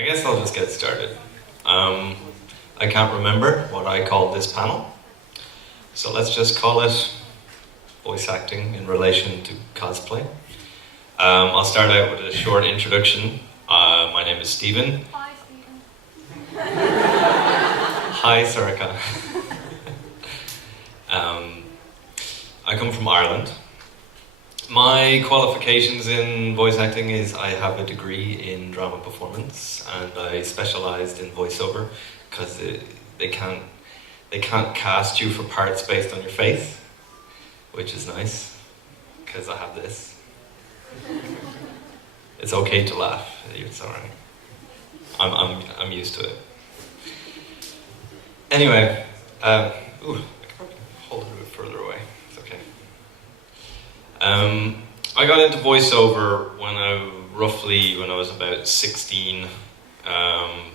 I guess I'll just get started. I can't remember what I called this panel, so let's just call it voice acting in relation to cosplay. I'll start out with a short introduction. My name is Stephen. Hi, Stephen. Hi, Sarika. I come from Ireland. My qualifications in voice acting is I have a degree in drama performance, and I specialised in voiceover because they can't cast you for parts based on your face, which is nice because I have this. It's okay to laugh. It's alright. I'm used to it. Anyway, I could probably hold it a bit further away. It's okay. I got into voiceover when I was about 16.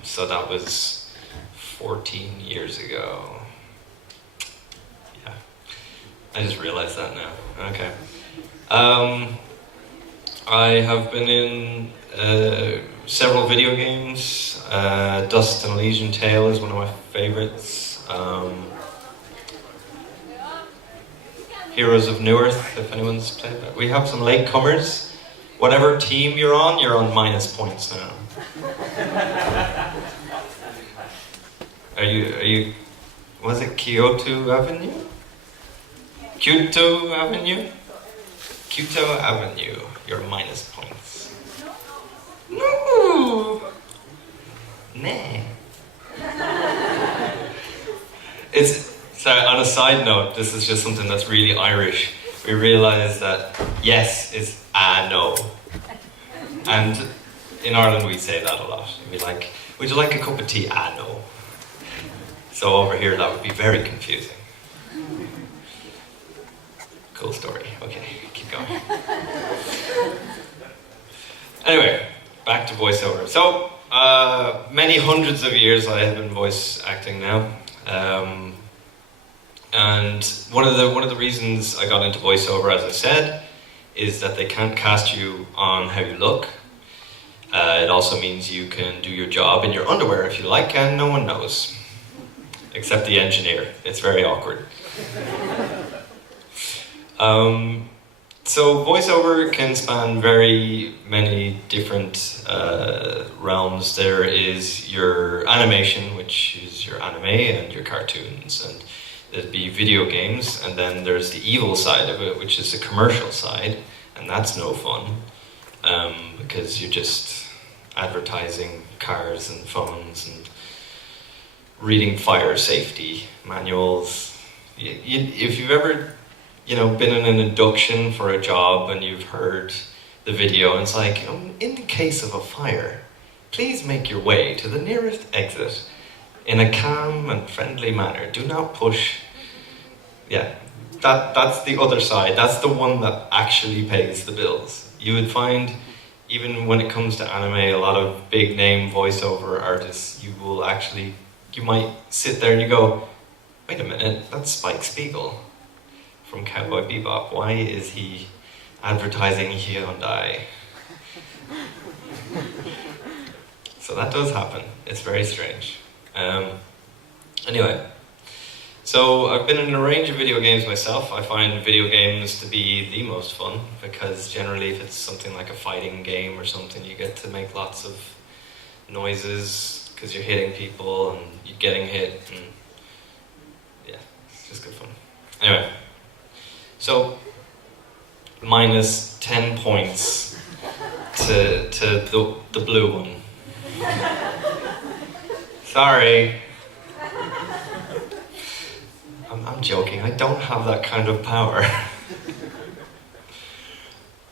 So that was 14 years ago. Yeah, I just realized that now. Okay. I have been in several video games. Dust and Elysian Tale is one of my favorites. Heroes of Newerth, if anyone's played that. We have some latecomers. Whatever team you're on minus points now. Are you, was it Kyoto Avenue? Kyoto Avenue? Kyoto Avenue, you're minus points. No! Nah. So on a side note, this is just something that's really Irish. We realise that yes is a no. And in Ireland we say that a lot. We'd be like, would you like a cup of tea? Ah, no. So over here that would be very confusing. Cool story. Okay, keep going. Anyway, back to voiceover. So, many hundreds of years I have been voice acting now. And one of the reasons I got into voiceover, as I said, is that they can't cast you on how you look. It also means you can do your job in your underwear if you like, and no one knows. Except the engineer. It's very awkward. So voiceover can span very many different realms. There is your animation, which is your anime and your cartoons, and there'd be video games, and then there's the evil side of it, which is the commercial side, and that's no fun, because you're just advertising cars and phones and reading fire safety manuals. If you've ever, been in an induction for a job and you've heard the video, and it's like, in the case of a fire, please make your way to the nearest exit in a calm and friendly manner. Do not push. Yeah, that's the other side. That's the one that actually pays the bills. You would find, even when it comes to anime, a lot of big name voiceover artists, you might sit there and you go, wait a minute, that's Spike Spiegel from Cowboy Bebop. Why is he advertising Hyundai? So that does happen. It's very strange. Anyway, so I've been in a range of video games myself. I find video games to be the most fun because generally if it's something like a fighting game or something, you get to make lots of noises because you're hitting people and you're getting hit, and yeah, it's just good fun. Anyway, so minus 10 points to the blue one. Sorry. I'm joking, I don't have that kind of power.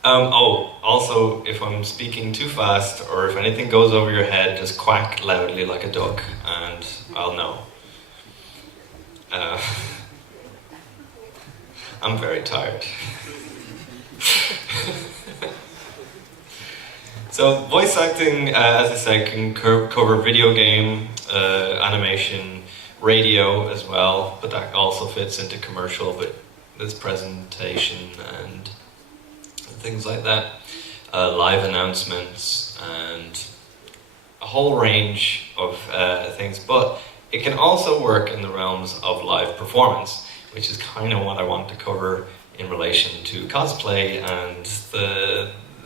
Also, if I'm speaking too fast or if anything goes over your head, just quack loudly like a duck and I'll know. I'm very tired. So voice acting, as I said, can cover video game, animation, radio as well, but that also fits into commercial, but there's presentation and things like that. Live announcements and a whole range of things, but it can also work in the realms of live performance, which is kind of what I want to cover in relation to cosplay, and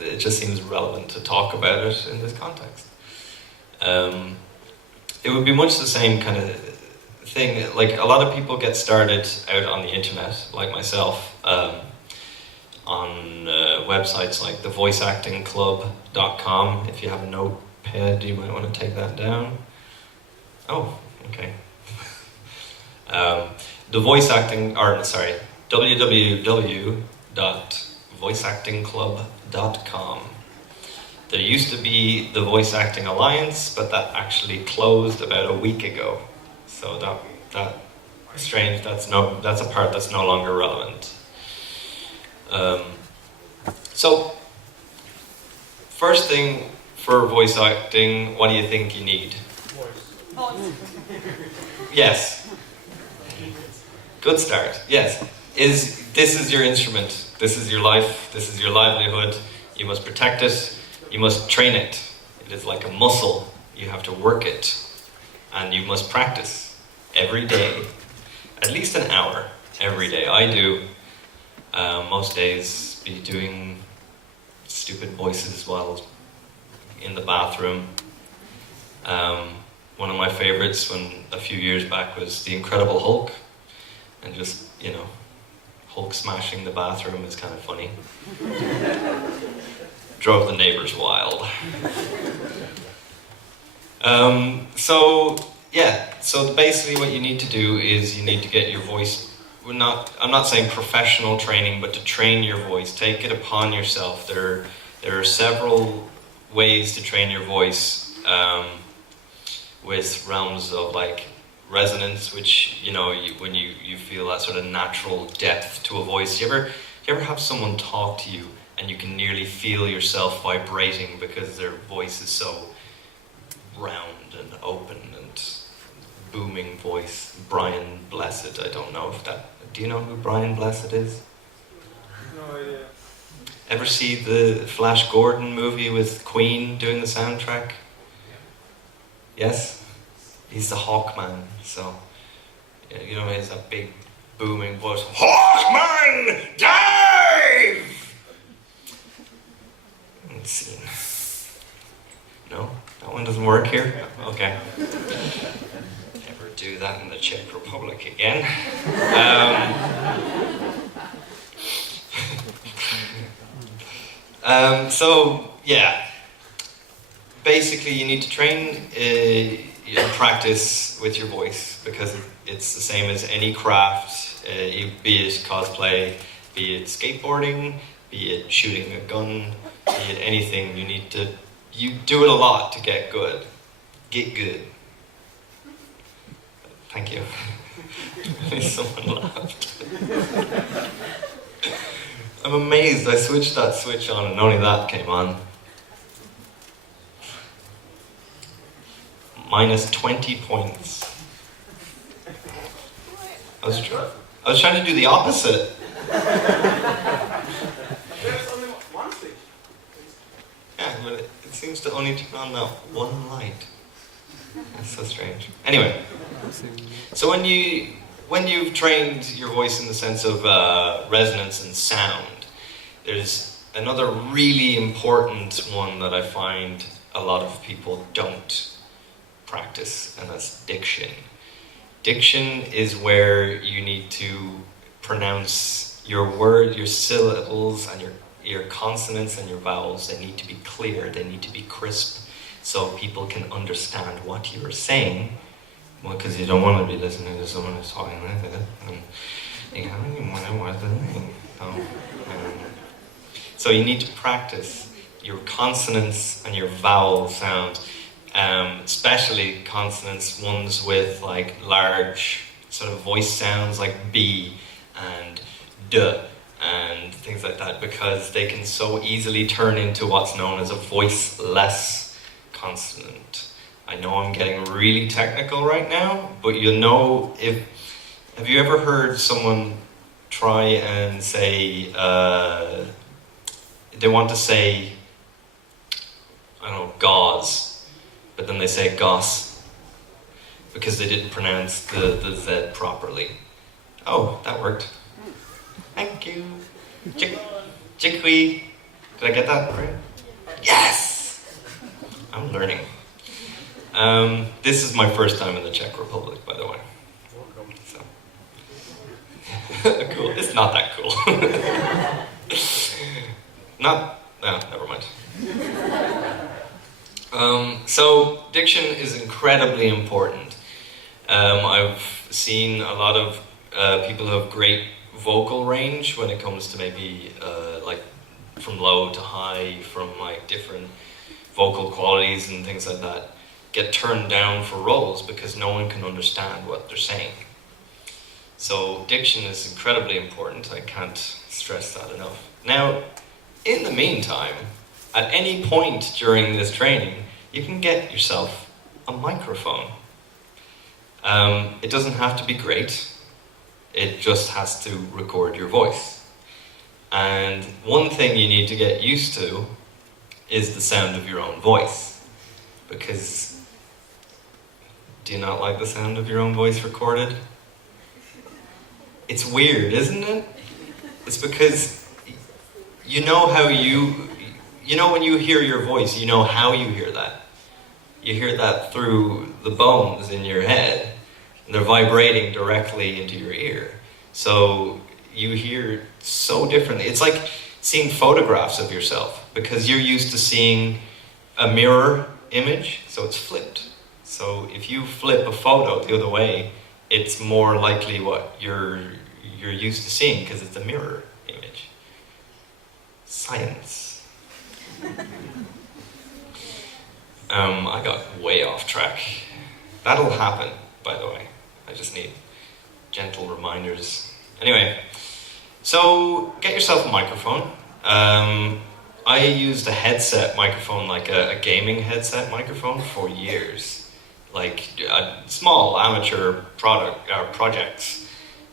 it just seems relevant to talk about it in this context. It would be much the same kind of thing. Like, a lot of people get started out on the internet, like myself, on websites like thevoiceactingclub.com. If you have a notepad, you might want to take that down. Oh, okay. www.voiceactingclub.com. There used to be the Voice Acting Alliance, but that actually closed about a week ago. So that's strange. That's a part that's no longer relevant. So, first thing for voice acting, what do you think you need? Voice. Yes. Good start. Yes. This is your instrument. This is your life. This is your livelihood. You must protect it. You must train it. It is like a muscle. You have to work it. And you must practice every day. At least an hour every day. I do. Most days be doing stupid voices while in the bathroom. One of my favorites a few years back was The Incredible Hulk. And just, Hulk smashing the bathroom is kind of funny. Drove the neighbors wild. So basically what you need to do is you need to get your voice, I'm not saying professional training, but to train your voice. Take it upon yourself. There are several ways to train your voice with realms of like resonance, which, when you feel that sort of natural depth to a voice. You ever have someone talk to you and you can nearly feel yourself vibrating because their voice is so round and open and booming voice? Brian Blessed, I don't know if do you know who Brian Blessed is? No idea. Ever see the Flash Gordon movie with Queen doing the soundtrack? Yes? He's the Hawkman, so, he has that big booming voice. Hawkman! Dive! Let's see. No? That one doesn't work here? Okay. Never do that in the Czech Republic again. Basically you need to train and practice with your voice, because it's the same as any craft, be it cosplay, be it skateboarding, be it shooting a gun, be it anything. You do it a lot to get good. Get good. Thank you. Someone laughed. I'm amazed. I switched that switch on and only that came on. Minus 20 points. I was trying to do the opposite. There's only one switch. Yeah, but it seems to only turn on that one light. That's so strange. Anyway, so when you've trained your voice in the sense of resonance and sound, there's another really important one that I find a lot of people don't practice, and that's diction. Diction is where you need to pronounce your word, your syllables, and your consonants and your vowels. They need to be clear, they need to be crisp, so people can understand what you're saying. Well, because you don't want to be listening to someone who's talking like that. So you need to practice your consonants and your vowel sounds. Especially consonants, ones with like large sort of voice sounds like B and D and things like that, because they can so easily turn into what's known as a voiceless consonant. I know I'm getting really technical right now, but have you ever heard someone try and say, they want to say, I don't know, gauze. but then they say goss because they didn't pronounce the Z properly. Oh, that worked. Thank you. Chickpea. Did I get that right? Yes! I'm learning. This is my first time in the Czech Republic, by the way. So. Cool. It's not that cool. No, never mind. So diction is incredibly important. I've seen a lot of people who have great vocal range when it comes to maybe like from low to high, from like different vocal qualities and things like that, get turned down for roles because no one can understand what they're saying. So diction is incredibly important. I can't stress that enough. Now, in the meantime, at any point during this training, you can get yourself a microphone. It doesn't have to be great. It just has to record your voice. And one thing you need to get used to is the sound of your own voice. Because, do you not like the sound of your own voice recorded? It's weird, isn't it? It's because you know how when you hear your voice, you know how you hear that. You hear that through the bones in your head. And they're vibrating directly into your ear. So you hear so differently. It's like seeing photographs of yourself because you're used to seeing a mirror image, so it's flipped. So if you flip a photo the other way, it's more likely what you're used to seeing because it's a mirror image. Science. I got way off track. That'll happen, by the way. I just need gentle reminders. Anyway, so get yourself a microphone. I used a headset microphone, like a gaming headset microphone for years. Like small amateur projects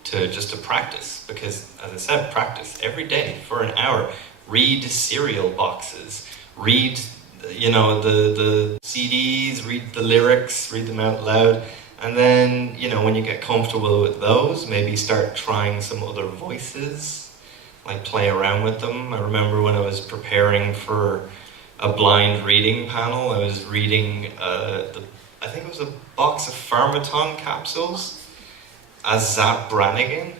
to practice. Because, as I said, practice every day for an hour. Read cereal boxes. Read, the CDs, read the lyrics, read them out loud. And then, when you get comfortable with those, maybe start trying some other voices, like play around with them. I remember when I was preparing for a blind reading panel, I was reading, I think it was a box of Pharmaton capsules as Zap Brannigan.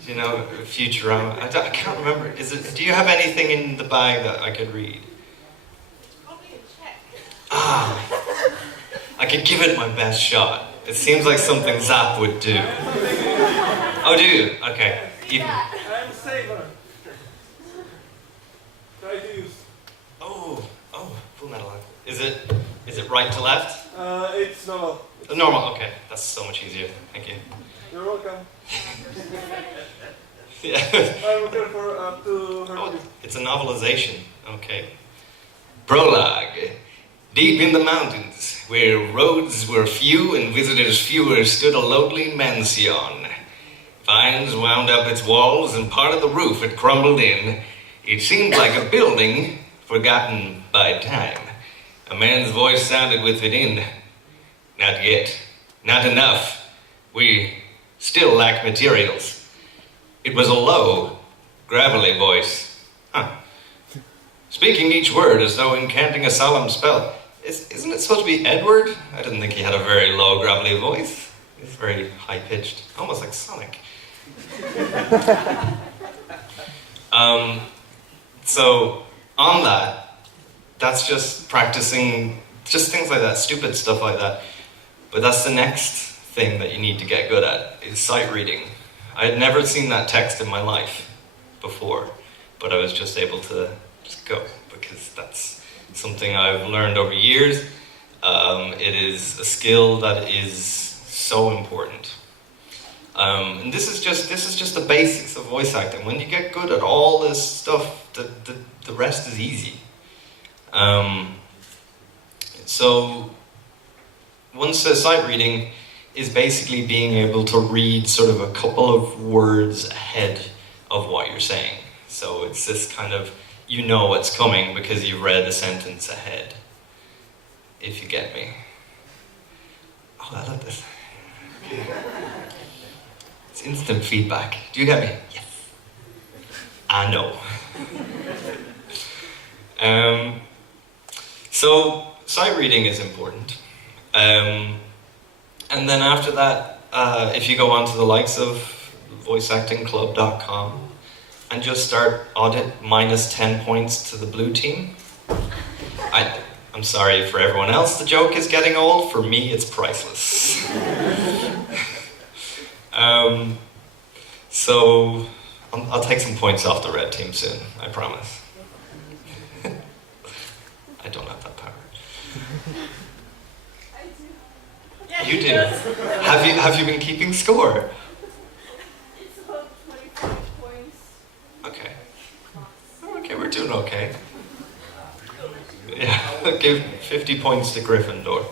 Futurama. I can't remember. Do you have anything in the bag that I could read? Probably in Czech. I could give it my best shot. It seems like something Zap would do. Oh, do you? Okay. I'm saver. Try to use. Oh, full metal. Is it right to left? It's normal. Normal, okay. That's so much easier. Thank you. You're welcome. Yeah. I'm looking for to her. Oh, it's a novelization. Okay. Prologue. Deep in the mountains, where roads were few and visitors fewer, stood a lonely mansion. Vines wound up its walls and part of the roof had crumbled in. It seemed like a building forgotten by time. A man's voice sounded within. Not yet. Not enough. We still lack materials. It was a low, gravelly voice. Speaking each word as though incanting a solemn spell. Isn't it supposed to be Edward? I didn't think he had a very low, gravelly voice. He's very high-pitched, almost like Sonic. So, on that's just practicing, just things like that, stupid stuff like that. But that's the next thing that you need to get good at, is sight reading. I had never seen that text in my life before, but I was just able to just go, because that's something I've learned over years. It is a skill that is so important. And this is just the basics of voice acting. When you get good at all this stuff, the rest is easy. So once sight reading is basically being able to read sort of a couple of words ahead of what you're saying. So it's this kind of, you know what's coming because you've read a sentence ahead. if you get me. Oh, I love this. It's instant feedback. Do you get me? Yes. I know. So, sight reading is important. And then after that, if you go onto the likes of voiceactingclub.com and just start audit minus 10 points to the blue team. I'm sorry for everyone else, the joke is getting old. For me, it's priceless. So, I'll take some points off the red team soon, I promise. I don't have that power. I do. You do? Have you been keeping score? It's about 25 points. Okay. Okay, we're doing okay. Yeah, I'll give 50 points to Gryffindor.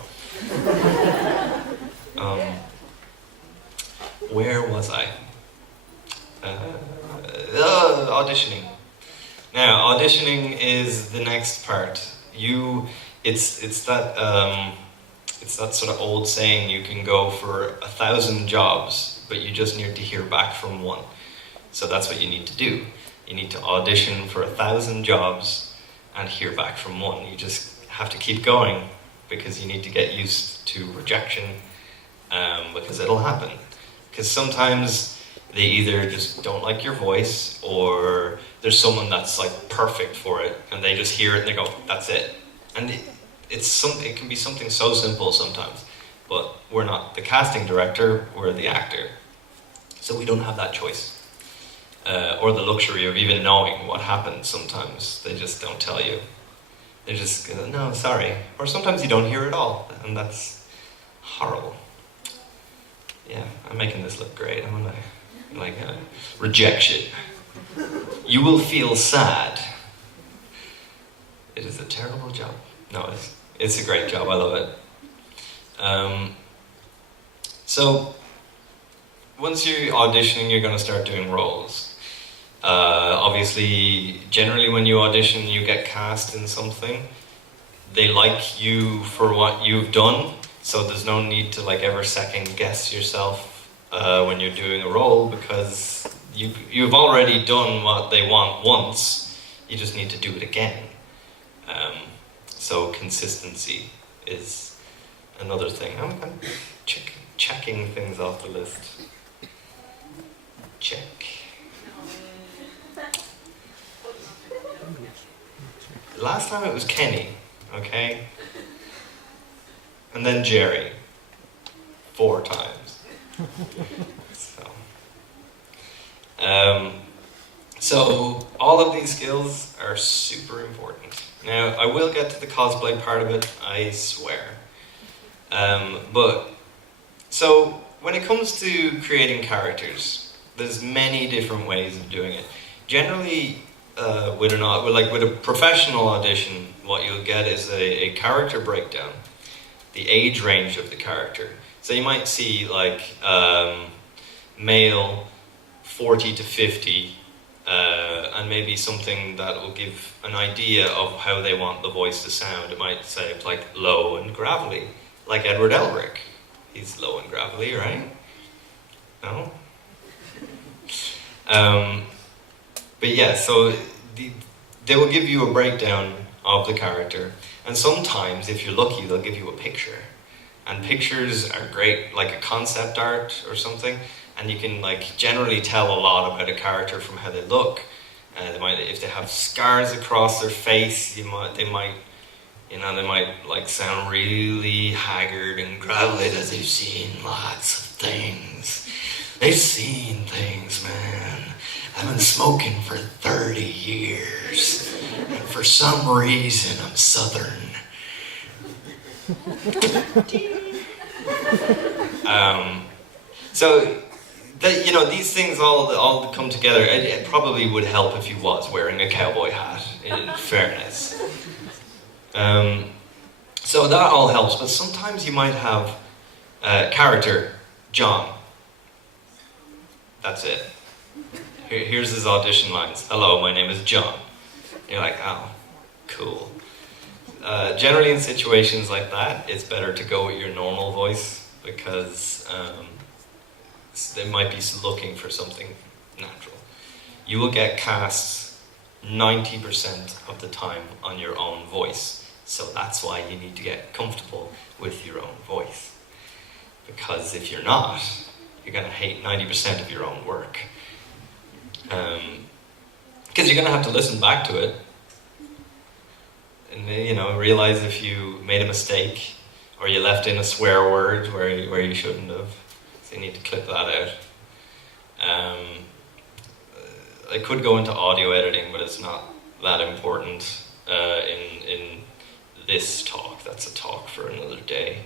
Where was I? Auditioning. Now, auditioning is the next part. It's that sort of old saying, you can go for 1,000 jobs, but you just need to hear back from one. So that's what you need to do. You need to audition for 1,000 jobs and hear back from one. You just have to keep going because you need to get used to rejection, because it'll happen. Because sometimes they either just don't like your voice, or there's someone that's like perfect for it, and they just hear it and they go, that's it. And it can be something so simple sometimes, but we're not the casting director, we're the actor. So we don't have that choice. Or the luxury of even knowing what happens sometimes. They just don't tell you. They just go, no, sorry. Or sometimes you don't hear it all, and that's horrible. Yeah, I'm making this look great. I'm gonna, rejection. You will feel sad. It is a terrible job. No, it's a great job. I love it. So, once you're auditioning, you're going to start doing roles. Obviously, generally when you audition, you get cast in something. They like you for what you've done, so there's no need to ever second guess yourself when you're doing a role, because you've already done what they want once. You just need to do it again. So consistency is another thing. I'm checking things off the list. Check. Last time it was Kenny, okay? And then Jerry. 4 times. So all of these skills are super important. Now, I will get to the cosplay part of it, I swear. So when it comes to creating characters, there's many different ways of doing it. Generally, with a professional audition, what you'll get is a character breakdown, the age range of the character. So you might see male 40 to 50, and maybe something that will give an idea of how they want the voice to sound. It might say low and gravelly, like Edward Elric. He's low and gravelly, right? No? But yeah, so they will give you a breakdown of the character, and sometimes, if you're lucky, they'll give you a picture. And pictures are great, like a concept art or something, and you can generally tell a lot about a character from how they look. If they have scars across their face, they might sound really haggard and gravelly, that they've seen lots of things. They've seen things, man. I've been smoking for 30 years, and for some reason I'm Southern. So these things all come together. It probably would help if he was wearing a cowboy hat, in fairness. So that all helps, but sometimes you might have character John. That's it. Here's his audition lines. Hello, my name is John. You're like, oh, cool. generally in situations like that, it's better to go with your normal voice because they might be looking for something natural. You will get cast 90% of the time on your own voice. So that's why you need to get comfortable with your own voice. Because if you're not, you're going to hate 90% of your own work. Because you're going to have to listen back to it and realize if you made a mistake or you left in a swear word where you shouldn't have. So you need to clip that out. I could go into audio editing, but it's not that important in this talk. That's a talk for another day.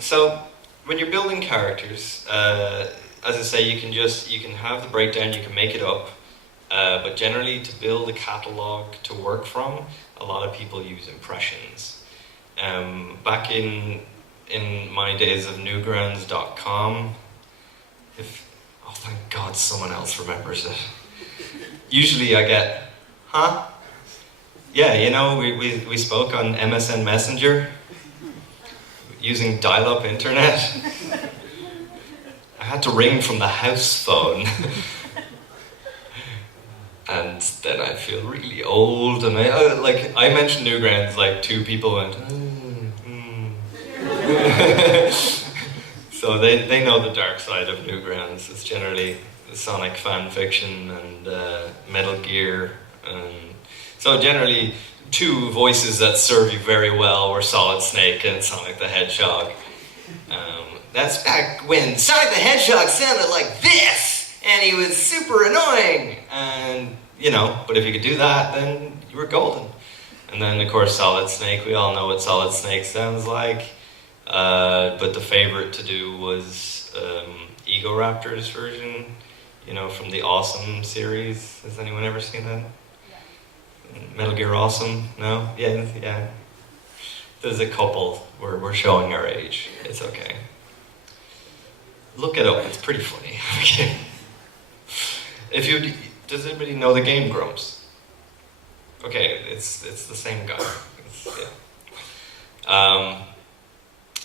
So when you're building characters, as I say, you can have the breakdown, you can make it up, but generally to build a catalog to work from, a lot of people use impressions. Back in my days of newgrounds.com, oh thank God someone else remembers it. Usually I get, huh? Yeah, we spoke on MSN Messenger using dial-up internet. I had to ring from the house phone. And then I feel really old, and I mentioned Newgrounds, like 2 people went, So they know the dark side of Newgrounds. It's generally Sonic fan fiction and Metal Gear. So generally, 2 voices that serve you very well were Solid Snake and Sonic the Hedgehog. That's back when Sonic the Hedgehog sounded like this, and he was super annoying. And, but if you could do that, then you were golden. And then, of course, Solid Snake. We all know what Solid Snake sounds like. But the favorite to do was Ego Raptor's version, from the Awesome series. Has anyone ever seen that? Yeah. Metal Gear Awesome? No? Yeah. There's a couple. We're showing our age. It's okay. Look it up. It's pretty funny. Okay. Does anybody know the game Grumps? Okay, it's the same guy.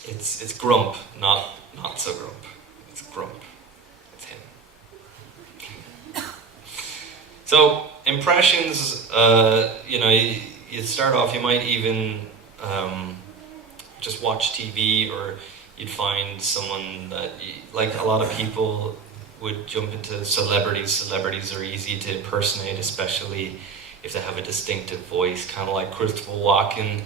It's Grump, not so Grump. It's Grump. It's him. So impressions, you start off. You might even just watch TV, or you'd find someone that like a lot of people would jump into celebrities. Celebrities are easy to impersonate, especially if they have a distinctive voice, kind of like Christopher Walken,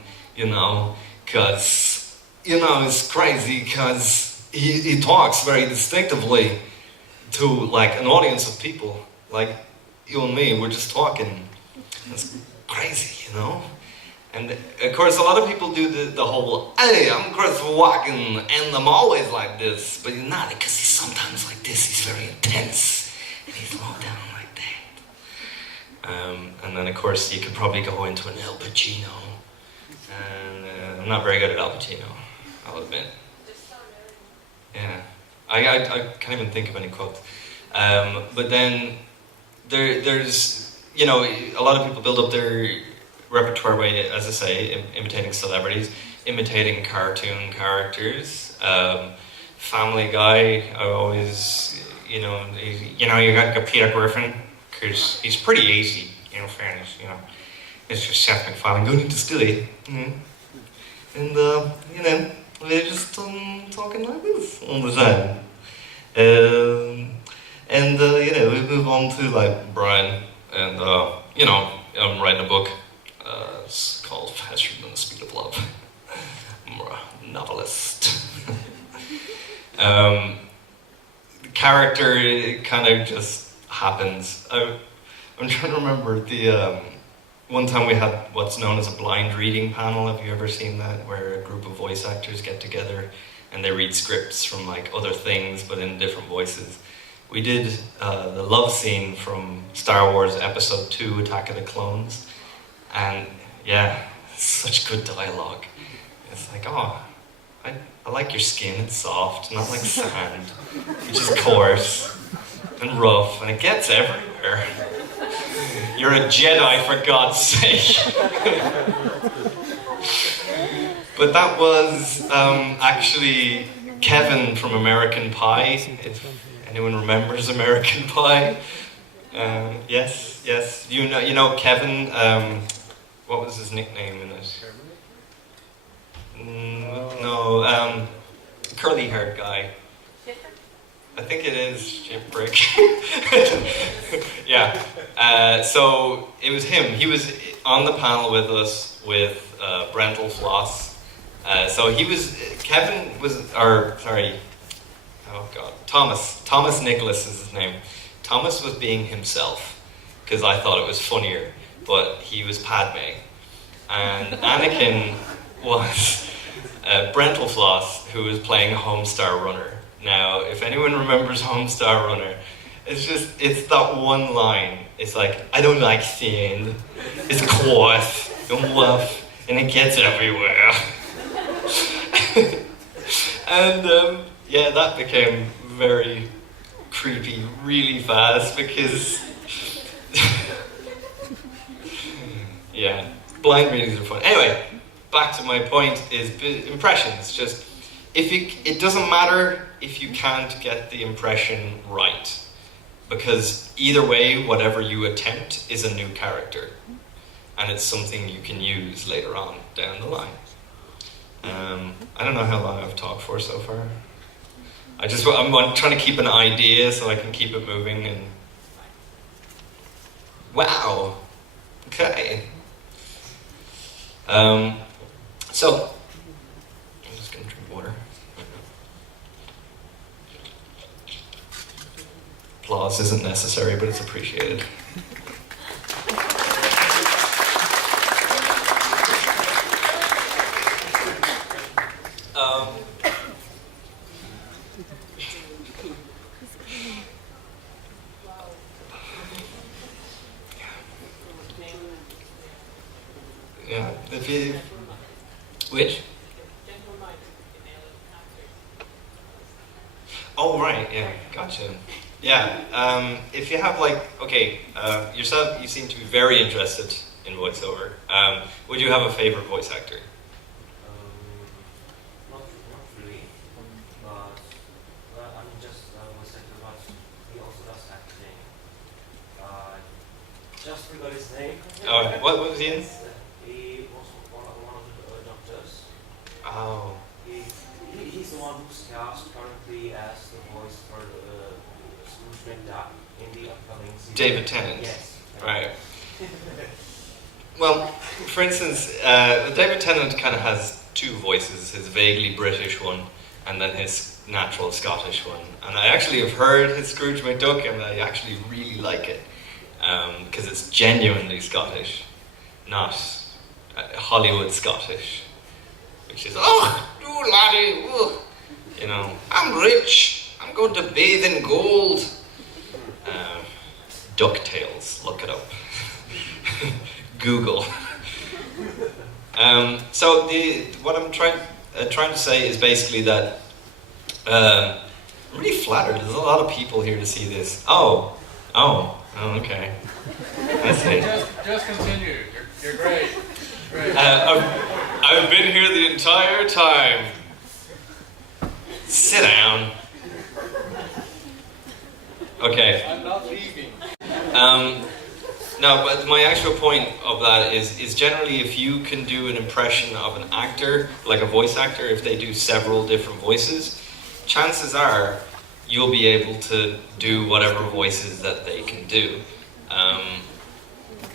because, it's crazy because he talks very distinctively to, like, an audience of people. Like, you and me, we're just talking. It's crazy, And, of course, a lot of people do the whole, hey, I'm Christopher Walken, and I'm always like this. But he's not, because he's sometimes like this. He's very intense, and he's low down like that. And then, of course, you could probably go into an Al Pacino. And I'm not very good at Al Pacino, I'll admit. Yeah, I can't even think of any quotes. But then there's, a lot of people build up their repertoire by, as I say, imitating celebrities, imitating cartoon characters. Family Guy, I always, you got Peter Griffin, because he's pretty easy, in fairness, It's just Seth MacFarlane going into Stewie. And, they're just talking like this all the time. We move on to, like, Brian, and, I'm writing a book. It's called Faster Than the Speed of Love. I'm a novelist. The character kind of just happens. I'm trying to remember the one time we had what's known as a blind reading panel. Have you ever seen that? Where a group of voice actors get together and they read scripts from, like, other things but in different voices. We did the love scene from Star Wars Episode 2, Attack of the Clones. And yeah, such good dialogue. It's like, oh, I like your skin, it's soft, not like sand, which is coarse and rough, and it gets everywhere. You're a Jedi, for God's sake. But that was actually Kevin from American Pie, if anyone remembers American Pie. Yes, you know Kevin, what was his nickname in it? No, curly-haired guy. I think it is Shipwreck. Yeah. So it was him. He was on the panel with us with Brental Floss. So he was, Kevin was, or sorry, oh God, Thomas. Thomas Nicholas is his name. Thomas was being himself, because I thought it was funnier, but he was Padme. And Anakin was Brental Floss, who was playing Homestar Runner. Now, if anyone remembers Homestar Runner, it's that one line. It's like, I don't like sand, it's coarse and rough, and it gets everywhere. And yeah, that became very creepy really fast because yeah, blind readings are fun. Anyway, back to my point is impressions. Just if it doesn't matter if you can't get the impression right, because either way, whatever you attempt is a new character, and it's something you can use later on down the line. I don't know how long I've talked for so far. I'm trying to keep an idea so I can keep it moving. And wow, okay. So I'm just gonna drink water. Applause isn't necessary, but it's appreciated. Yeah, which? Oh, right, yeah, gotcha. Yeah, if you have yourself, you seem to be very interested in voiceover. Would you have a favorite voice actor? Not really, but I'm just a voice actor, but he also does acting. Just forgot his name. Oh, what was he in? He was one of the doctors. Oh. He's the one who's cast currently as the voice for Scrooge McDuck in the upcoming season. David Tennant. Yes. Right. Well, for instance, David Tennant kind of has two voices, his vaguely British one and then his natural Scottish one. And I actually have heard his Scrooge McDuck and I actually really like it because it's genuinely Scottish, not Hollywood Scottish, which is, oh, you laddie, oh, you know, I'm rich, I'm going to bathe in gold. DuckTales, look it up. Google. So what I'm trying to say is basically that I'm really flattered. There's a lot of people here to see this. Oh, okay. I see. Just continue. You're great. Great. I've been here the entire time. Sit down. Okay. I'm not leaving. No, but my actual point of that is generally if you can do an impression of an actor, like a voice actor, if they do several different voices, chances are you'll be able to do whatever voices that they can do.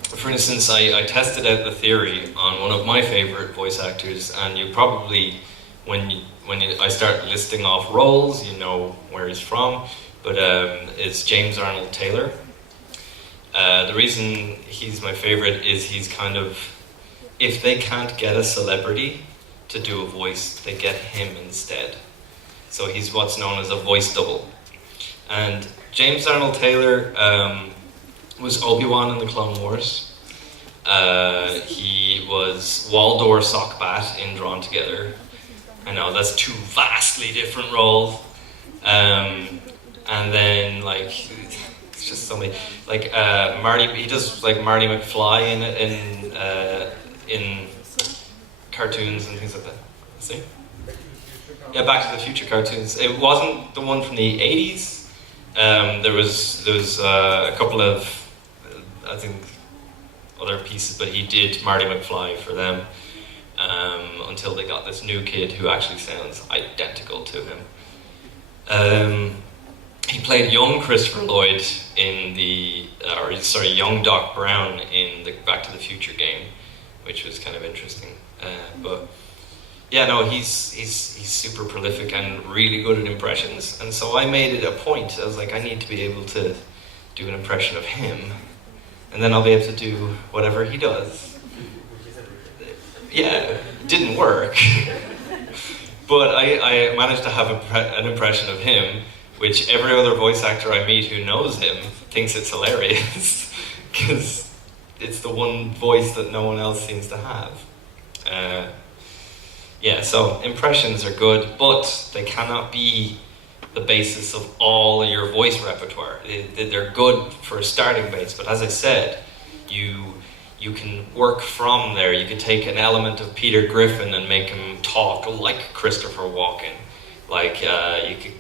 For instance, I tested out the theory on one of my favorite voice actors, and you probably, I start listing off roles, you know where he's from, but it's James Arnold Taylor. The reason he's my favorite is he's kind of, if they can't get a celebrity to do a voice, they get him instead. So he's what's known as a voice double. And James Arnold Taylor was Obi-Wan in the Clone Wars. He was Waldor Sockbat in Drawn Together. I know, that's two vastly different roles. And then, like, it's just somebody like Marty. He does like Marty McFly in cartoons and things like that. See? Yeah, Back to the Future cartoons. It wasn't the one from the 80s. There was a couple of, I think, other pieces, but he did Marty McFly for them until they got this new kid who actually sounds identical to him. He played young Christopher Lloyd in young Doc Brown in the Back to the Future game, which was kind of interesting. But yeah, no, he's super prolific and really good at impressions, and so I made it a point. I was like, I need to be able to do an impression of him, and then I'll be able to do whatever he does. Yeah, it didn't work, but I managed to have an impression of him, which every other voice actor I meet who knows him thinks it's hilarious, because it's the one voice that no one else seems to have. Yeah, so impressions are good, but they cannot be the basis of all your voice repertoire. They're good for a starting base, but as I said, you can work from there. You could take an element of Peter Griffin and make him talk like Christopher Walken. Like you could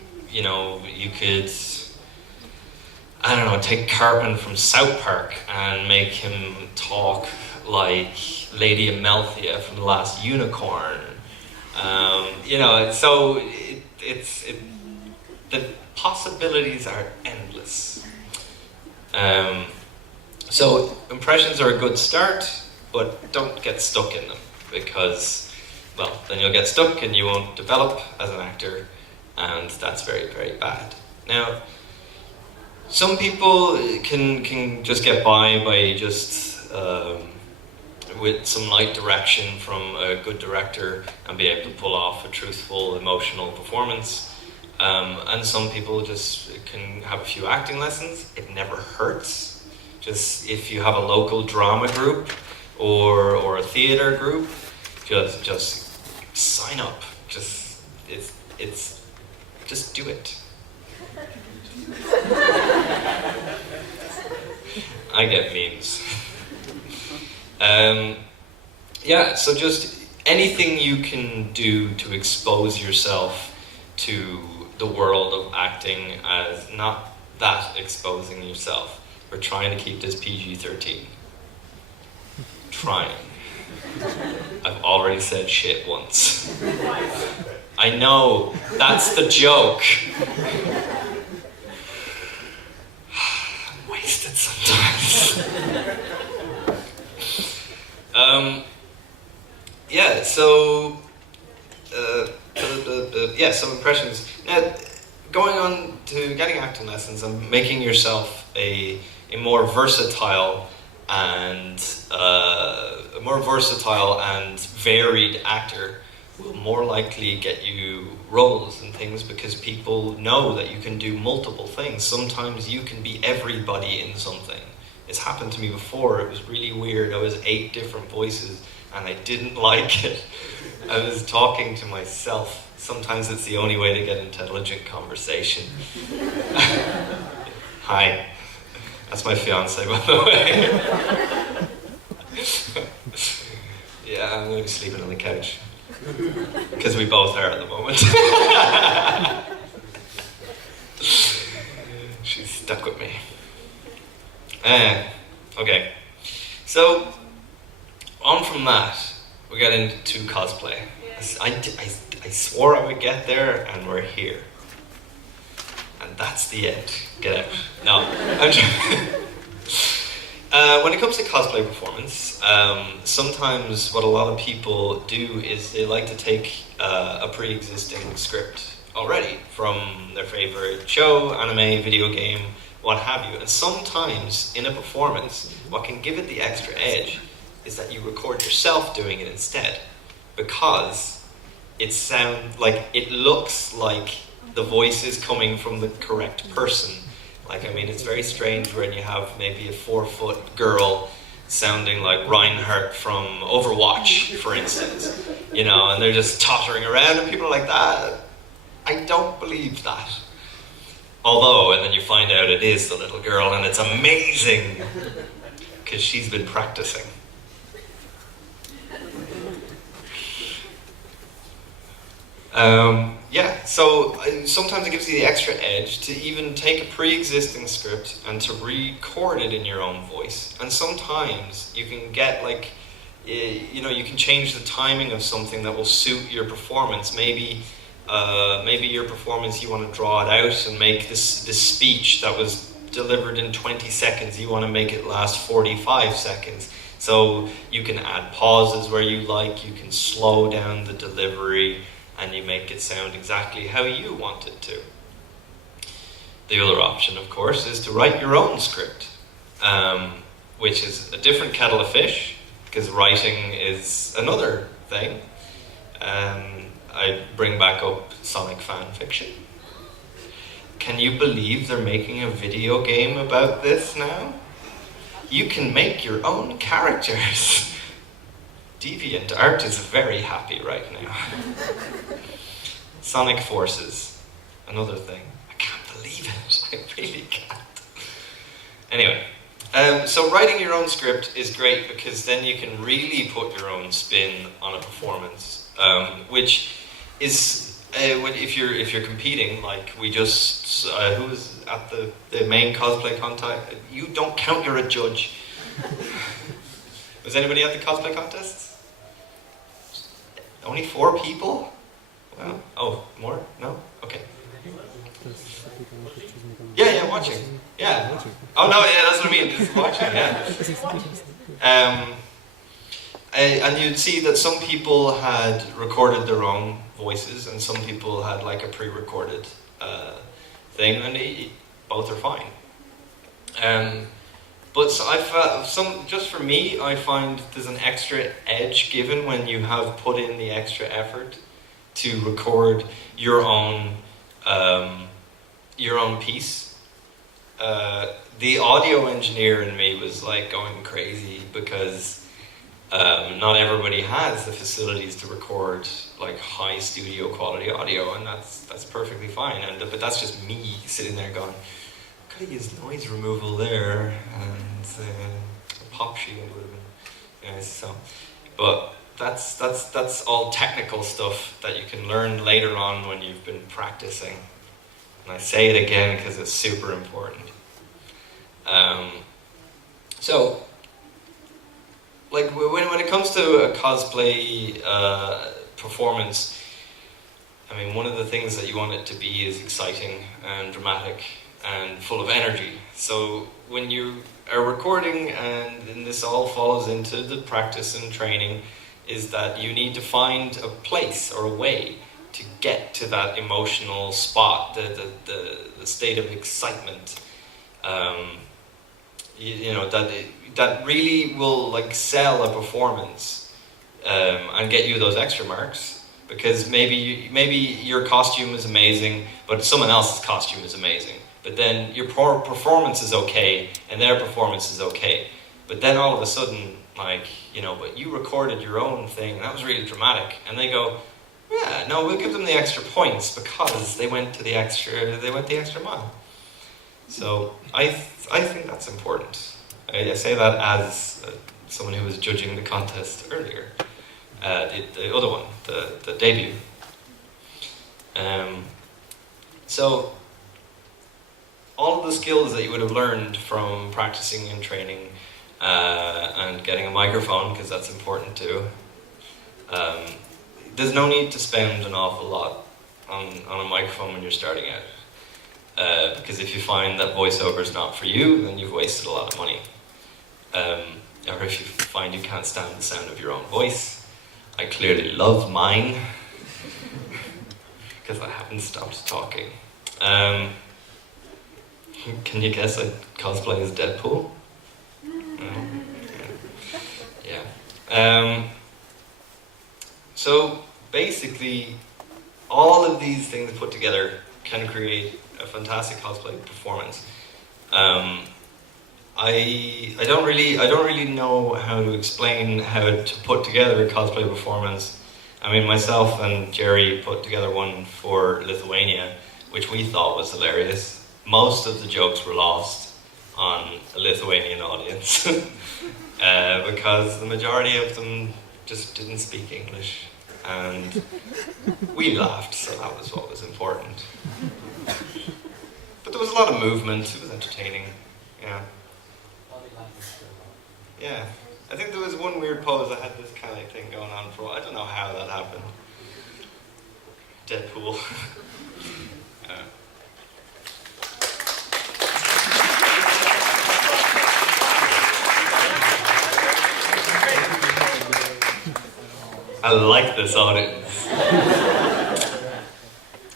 I don't know, take Cartman from South Park and make him talk like Lady Amalthea from The Last Unicorn. So the possibilities are endless. So impressions are a good start, but don't get stuck in them, because, well, then you'll get stuck and you won't develop as an actor, and that's very, very bad. Now, some people can just get by just with some light direction from a good director and be able to pull off a truthful, emotional performance. And some people just can have a few acting lessons. It never hurts. Just if you have a local drama group or a theater group, just sign up. Just do it. I get memes. So just anything you can do to expose yourself to the world of acting as not that exposing yourself. We're trying to keep this PG-13. Trying. I've already said shit once. I know, that's the joke. I'm wasted sometimes. So impressions. Now, going on to getting acting lessons and making yourself a more versatile and varied actor will more likely get you roles and things, because people know that you can do multiple things. Sometimes you can be everybody in something. It's happened to me before. It was really weird. I was 8 different voices and I didn't like it. I was talking to myself. Sometimes it's the only way to get intelligent conversation. Hi. That's my fiance, by the way. Yeah, I'm going to be sleeping on the couch. Because we both are at the moment. She's stuck with me. Okay. So, on from that, we got into cosplay. I swore I would get there, and we're here. And that's the end. Get out. No, I'm joking. When it comes to cosplay performance, sometimes what a lot of people do is they like to take a pre-existing script already from their favorite show, anime, video game, what have you. And sometimes in a performance, what can give it the extra edge is that you record yourself doing it instead, because it looks like the voice is coming from the correct person. It's very strange when you have maybe a 4-foot girl sounding like Reinhardt from Overwatch, for instance, and they're just tottering around, and people are like, that. I don't believe that. Although, and then you find out it is the little girl, and it's amazing, because she's been practicing. Yeah, so sometimes it gives you the extra edge to even take a pre-existing script and to record it in your own voice. And sometimes you can get like, you can change the timing of something that will suit your performance. Maybe your performance, you want to draw it out and make this speech that was delivered in 20 seconds, you want to make it last 45 seconds. So you can add pauses where you like, you can slow down the delivery, and you make it sound exactly how you want it to. The other option, of course, is to write your own script, which is a different kettle of fish, because writing is another thing. I bring back up Sonic fan fiction. Can you believe they're making a video game about this now? You can make your own characters. DeviantArt is very happy right now. Sonic Forces, another thing. I can't believe it. I really can't. Anyway, so writing your own script is great because then you can really put your own spin on a performance, which is if you're competing, like we just who was at the main cosplay contest. You don't count. You're a judge. Was anybody at the cosplay contest? Only 4 people? Well, oh, more? No? Okay. Yeah, watching. Yeah. Oh no, yeah, that's what I mean. Just watching, yeah. And you'd see that some people had recorded their own voices, and some people had like a pre-recorded thing, and both are fine. But so just for me, I find there's an extra edge given when you have put in the extra effort to record your own piece. The audio engineer in me was like going crazy because not everybody has the facilities to record like high studio quality audio, and that's perfectly fine. But that's just me sitting there going, could have used noise removal there, and a pop shield would have been nice. So, but that's all technical stuff that you can learn later on when you've been practicing. And I say it again because it's super important. So, like when it comes to a cosplay performance, I mean, one of the things that you want it to be is exciting and dramatic and full of energy. So when you are recording, and this all falls into the practice and training, is that you need to find a place or a way to get to that emotional spot, the state of excitement, that really will like sell a performance and get you those extra marks. Because maybe your costume is amazing, but someone else's costume is amazing. But then your performance is okay, and their performance is okay. But then all of a sudden, like, but you recorded your own thing, and that was really dramatic. And they go, yeah, no, we'll give them the extra points because they went the extra mile. So I think that's important. I say that as someone who was judging the contest earlier. The other one, the debut. So all of the skills that you would have learned from practicing and training and getting a microphone, because that's important too. There's no need to spend an awful lot on a microphone when you're starting out. Because if you find that voiceover is not for you, then you've wasted a lot of money. Or if you find you can't stand the sound of your own voice, I clearly love mine, because I haven't stopped talking. Can you guess I cosplay as Deadpool? Yeah. So basically, all of these things put together can create a fantastic cosplay performance. I don't really know how to explain how to put together a cosplay performance. I mean, myself and Jerry put together one for Lithuania, which we thought was hilarious. Most of the jokes were lost on a Lithuanian audience because the majority of them just didn't speak English. and we laughed, so that was what was important. But there was a lot of movement, it was entertaining, yeah. Yeah, I think there was one weird pose, I had this kind of thing going on for a while, I don't know how that happened. Deadpool. I like this audience.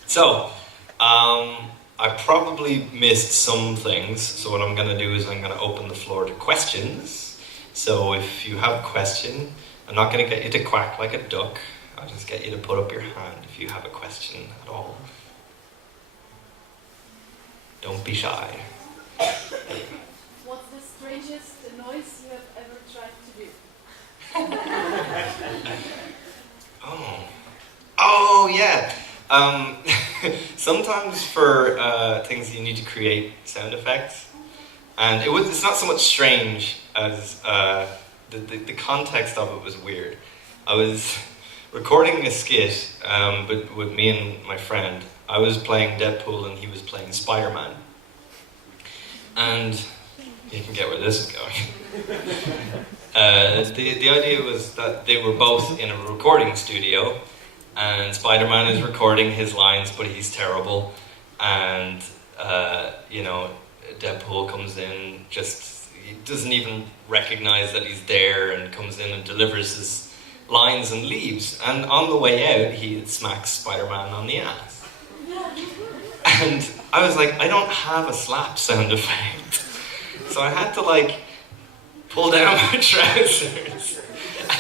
So, I probably missed some things, so what I'm going to do is I'm going to open the floor to questions. So if you have a question, I'm not going to get you to quack like a duck, I'll just get you to put up your hand if you have a question at all. Don't be shy. What's the strangest noise you have ever tried to do? Oh yeah. Sometimes for things you need to create sound effects, and it's not so much strange as the context of it was weird. I was recording a skit, but with me and my friend. I was playing Deadpool and he was playing Spider-Man. And you can get where this is going. The idea was that they were both in a recording studio, and Spider-Man is recording his lines, but he's terrible. And Deadpool comes in, he doesn't even recognize that he's there, and comes in and delivers his lines and leaves. And on the way out, he smacks Spider-Man on the ass. And I was like, I don't have a slap sound effect. So I had to pull down my trousers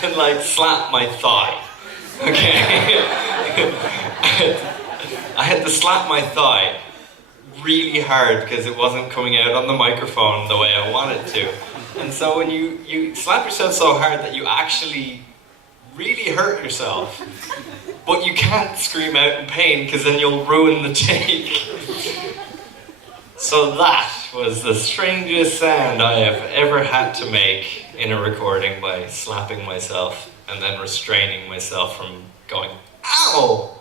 and slap my thigh. Okay? I had to slap my thigh really hard because it wasn't coming out on the microphone the way I wanted to. And so when you slap yourself so hard that you actually really hurt yourself, but you can't scream out in pain because then you'll ruin the take. So that was the strangest sound I have ever had to make in a recording, by slapping myself and then restraining myself from going, ow!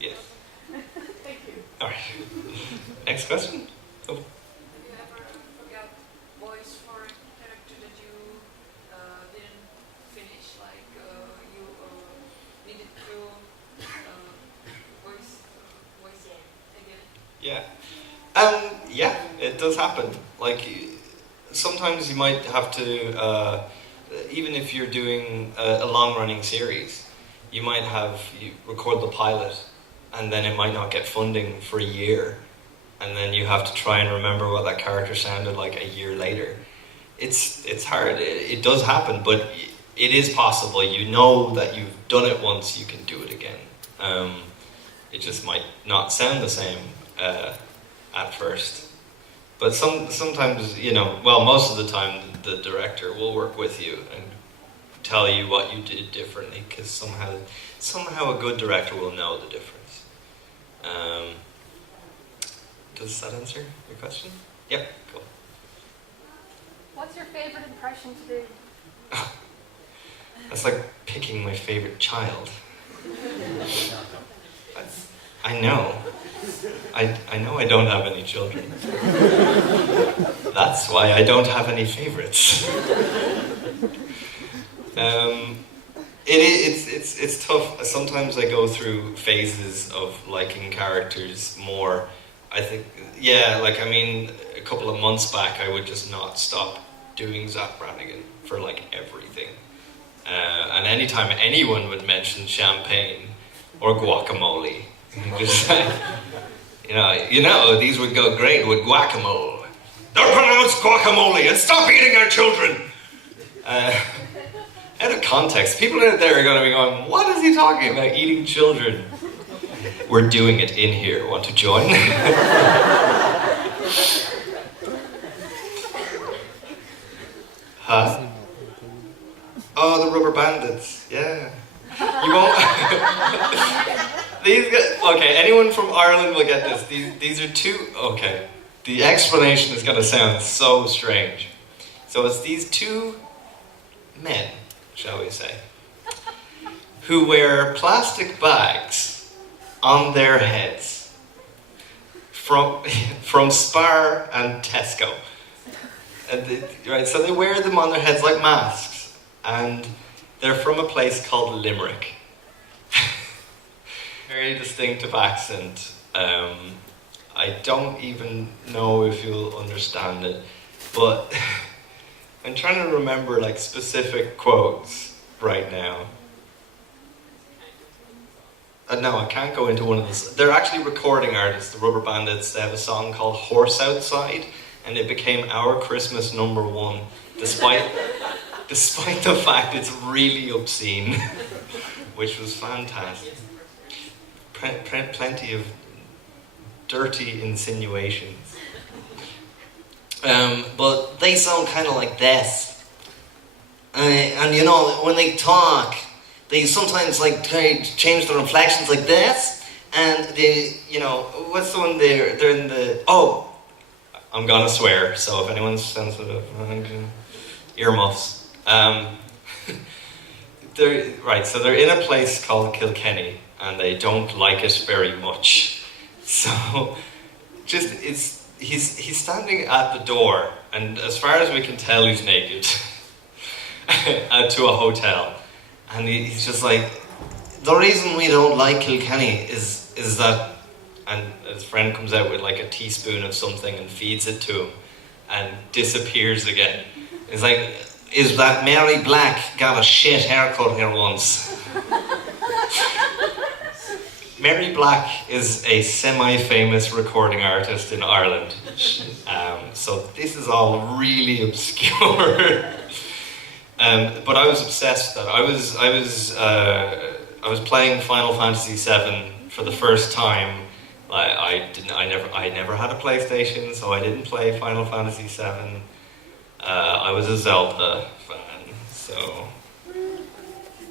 Yes. Thank you. Alright. Next question? Oh. Have you ever forgot voice for a character that you didn't finish, you needed to voice it again? Yeah. Yeah, it does happen. Sometimes you might have to, even if you're doing a long-running series, you record the pilot, and then it might not get funding for a year, and then you have to try and remember what that character sounded like a year later. It's hard. It does happen, but it is possible. You know that you've done it once, you can do it again. It just might not sound the same at first. But sometimes, most of the time, the director will work with you and tell you what you did differently, because somehow a good director will know the difference. Does that answer your question? Yep, cool. What's your favorite impression to do? That's like picking my favorite child. I know. I know I don't have any children. That's why I don't have any favorites. It's tough. Sometimes I go through phases of liking characters more. I think, a couple of months back, I would just not stop doing Zach Brannigan for everything. And anytime anyone would mention champagne or guacamole, just these would go great with guacamole. Don't pronounce guacamole and stop eating our children! Out of context, people out there are going to be going, what is he talking about, eating children? We're doing it in here. Want to join? Huh? Oh, the rubber bandits. Yeah. You won't... These guys... Okay, anyone from Ireland will get this. These are two... Okay. The explanation is going to sound so strange. So it's these two men, shall we say. who wear plastic bags on their heads from Spar and Tesco. Right, so they wear them on their heads like masks, and they're from a place called Limerick. Very distinctive accent. I don't even know if you'll understand it, but I'm trying to remember like specific quotes right now. No, I can't go into one of those. They're actually recording artists, the Rubber Bandits. They have a song called Horse Outside, and it became our Christmas #1, despite the fact it's really obscene, which was fantastic. Plenty of dirty insinuations. But they sound kind of like this. And you know, when they talk, they sometimes like change their inflections like this. And they, you know, what's the one they're in the, oh, I'm gonna swear, so if anyone's sensitive, earmuffs. They're in a place called Kilkenny, and they don't like it very much. So, he's standing at the door, and as far as we can tell, he's naked, to a hotel, and he's just like, the reason we don't like Kilkenny is that, and his friend comes out with like a teaspoon of something and feeds it to him, and disappears again. He's like, is that Mary Black got a shit haircut here once? Mary Black is a semi-famous recording artist in Ireland, so this is all really obscure. But I was obsessed with that. I was playing Final Fantasy VII for the first time. I never had a PlayStation, so I didn't play Final Fantasy VII. I was a Zelda fan, so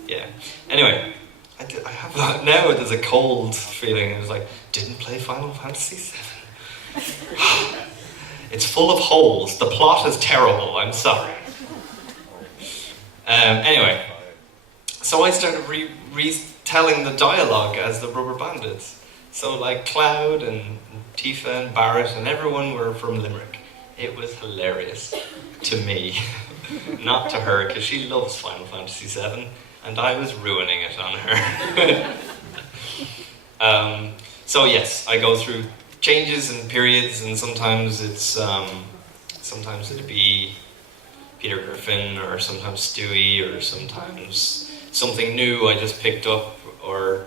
yeah. Anyway. I have that now. There's a cold feeling. It was like, didn't play Final Fantasy VII. It's full of holes. The plot is terrible. I'm sorry. Anyway, so I started retelling the dialogue as the Rubber Bandits. So like Cloud and Tifa and Barrett and everyone were from Limerick. It was hilarious to me, not to her, because she loves Final Fantasy VII. And I was ruining it on her. So yes, I go through changes and periods, and sometimes sometimes it'd be Peter Griffin, or sometimes Stewie, or sometimes something new I just picked up, or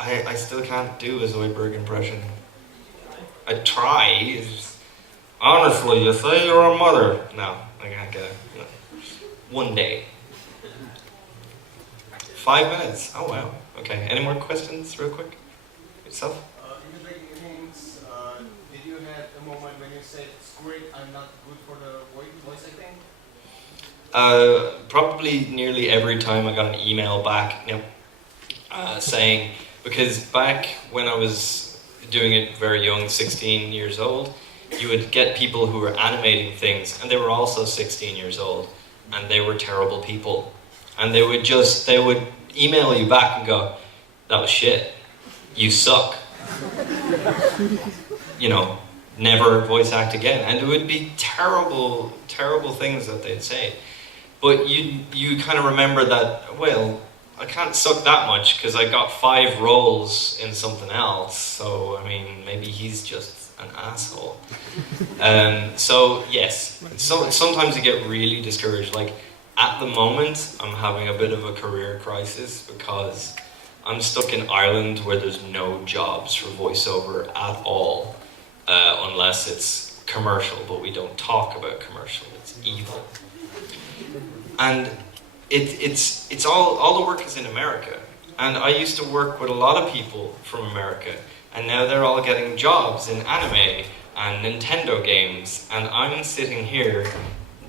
I still can't do a Zoidberg impression. I try. Honestly, you say you're a mother. No, I can't get it. No. One day. 5 minutes. Oh wow. Okay. Any more questions, real quick? Yourself? In the beginnings, did you have a moment when you said, "Screw it, I'm not good for the voice acting"? Probably nearly every time I got an email back, saying, because back when I was doing it very young, 16 years old, you would get people who were animating things, and they were also 16 years old, and they were terrible people. And they would email you back and go, that was shit. You suck. You know, never voice act again. And it would be terrible, terrible things that they'd say. But you kind of remember that, well, I can't suck that much because I got 5 roles in something else. So, I mean, maybe he's just an asshole. So, yes. So sometimes you get really discouraged. Like, at the moment, I'm having a bit of a career crisis because I'm stuck in Ireland where there's no jobs for voiceover at all, unless it's commercial, but we don't talk about commercial, it's evil. And it's all the work is in America. And I used to work with a lot of people from America, and now they're all getting jobs in anime and Nintendo games, and I'm sitting here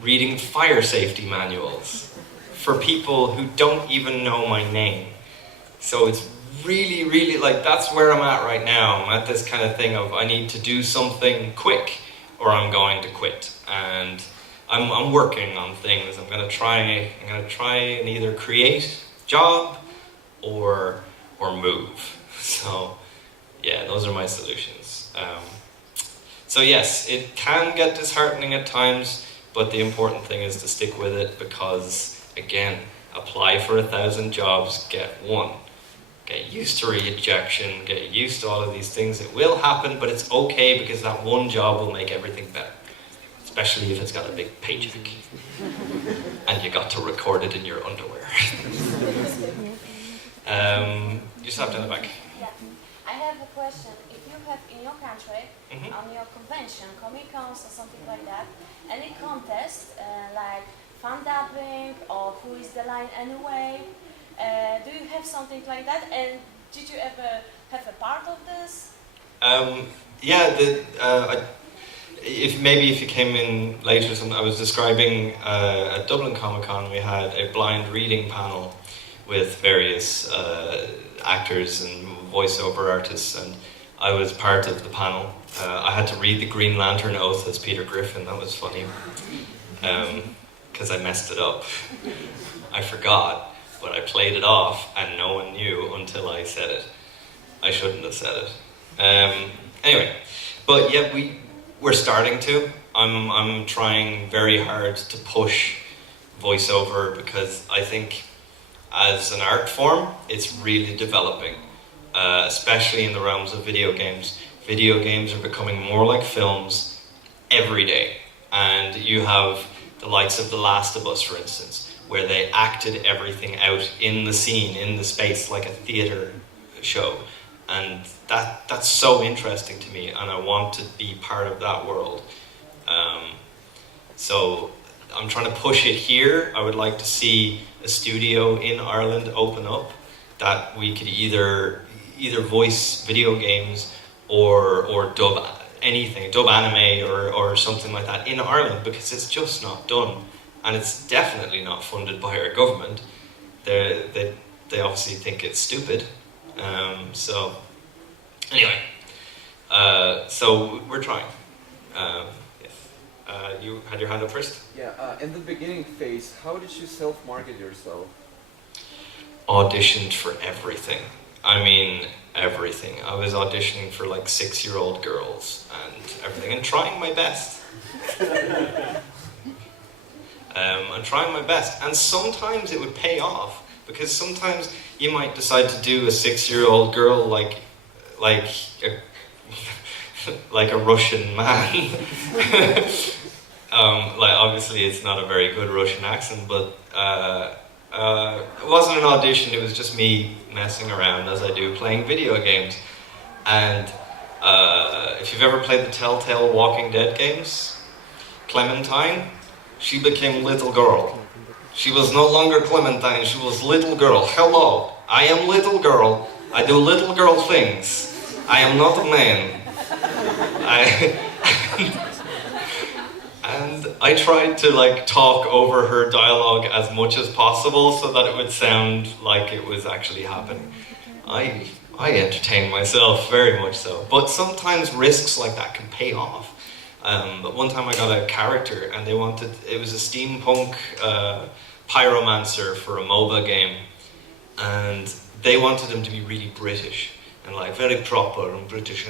reading fire safety manuals for people who don't even know my name. So it's really, really, like, that's where I'm at right now. I'm at this kind of thing of I need to do something quick or I'm going to quit. And I'm working on things. I'm gonna try and either create a job or move. So yeah, those are my solutions. So yes, it can get disheartening at times, but the important thing is to stick with it, because again, apply for 1,000 jobs, get one. Get used to rejection, get used to all of these things. It will happen, but it's okay, because that one job will make everything better. Especially if it's got a big paycheck. And you got to record it in your underwear. You stopped in the back. Yeah. I have a question. If you have in your country, Mm-hmm. on your convention, Comic Cons or something like that, any contest like fan dubbing or who is the line anyway, do you have something like that? And did you ever have a part of this? Yeah, if you came in later, I was describing at Dublin Comic Con we had a blind reading panel with various actors and voiceover artists, and I was part of the panel. I had to read the Green Lantern Oath as Peter Griffin. That was funny, because I messed it up. I forgot, but I played it off, and no one knew until I said it. I shouldn't have said it. Anyway, but yeah, we're starting to. I'm trying very hard to push voiceover, because I think as an art form, it's really developing, especially in the realms of video games. Video games are becoming more like films every day, and you have the likes of The Last of Us, for instance, where they acted everything out in the scene, in the space, like a theatre show, and that's so interesting to me, and I want to be part of that world. So I'm trying to push it here. I would like to see a studio in Ireland open up that we could either voice video games or dub anything, dub anime or something like that in Ireland, because it's just not done, and it's definitely not funded by our government. They obviously think it's stupid. So anyway, so we're trying. You had your hand up first? Yeah, in the beginning phase, how did you self-market yourself? Auditioned for everything. I mean, everything. I was auditioning for like 6-year-old girls and everything, and trying my best. I'm trying my best, and sometimes it would pay off, because sometimes you might decide to do a 6-year-old girl like a Russian man. Like, obviously it's not a very good Russian accent, but it wasn't an audition, it was just me messing around as I do, playing video games. And if you've ever played the Telltale Walking Dead games, Clementine, she became little girl. She was no longer Clementine, she was little girl. Hello, I am little girl, I do little girl things. I am not a man. And I tried to like talk over her dialogue as much as possible so that it would sound like it was actually happening. I entertain myself very much so, but sometimes risks like that can pay off. But one time I got a character, and it was a steampunk pyromancer for a MOBA game, and they wanted him to be really British and like very proper and British,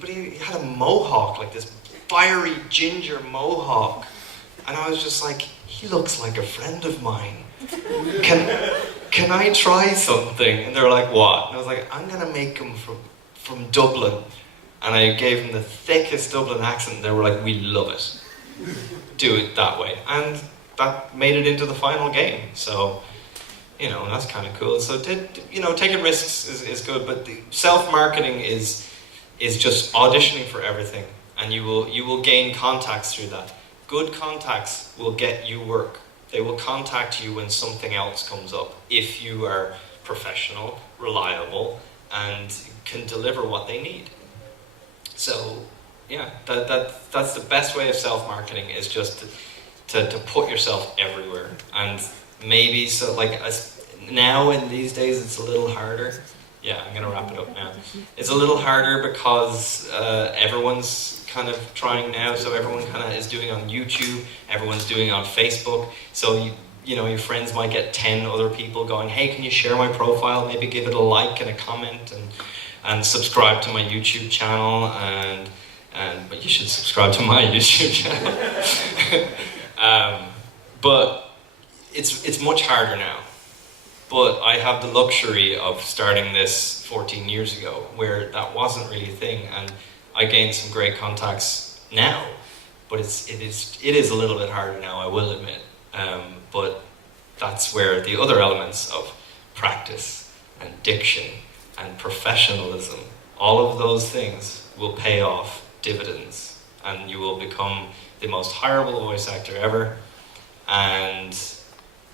but he had a mohawk, like this fiery ginger mohawk, and I was just like, he looks like a friend of mine. Can I try something? And they were like, what? And I was like, I'm gonna make him from Dublin. And I gave him the thickest Dublin accent. They were like, we love it. Do it that way. And that made it into the final game. So, that's kind of cool. So, taking risks is good, but the self-marketing is just auditioning for everything. And you will gain contacts through that. Good contacts will get you work. They will contact you when something else comes up, if you are professional, reliable, and can deliver what they need. So, yeah, that's the best way of self-marketing, is just to put yourself everywhere. And maybe, now in these days it's a little harder. Yeah, I'm going to wrap it up now. It's a little harder because everyone's kind of trying now, so everyone kind of is doing on YouTube, everyone's doing on Facebook, so your friends might get 10 other people going, hey, can you share my profile? Maybe give it a like and a comment, and subscribe to my YouTube channel, but you should subscribe to my YouTube channel. But it's much harder now. But I have the luxury of starting this 14 years ago, where that wasn't really a thing, and I gained some great contacts now. But it is a little bit harder now, I will admit. But that's where the other elements of practice and diction and professionalism, all of those things will pay off dividends, and you will become the most hireable voice actor ever, and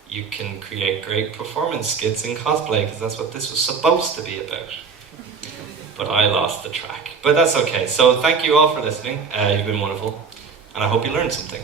you can create great performance skits in cosplay, because that's what this was supposed to be about. But I lost the track. But that's okay. So thank you all for listening. You've been wonderful, and I hope you learned something.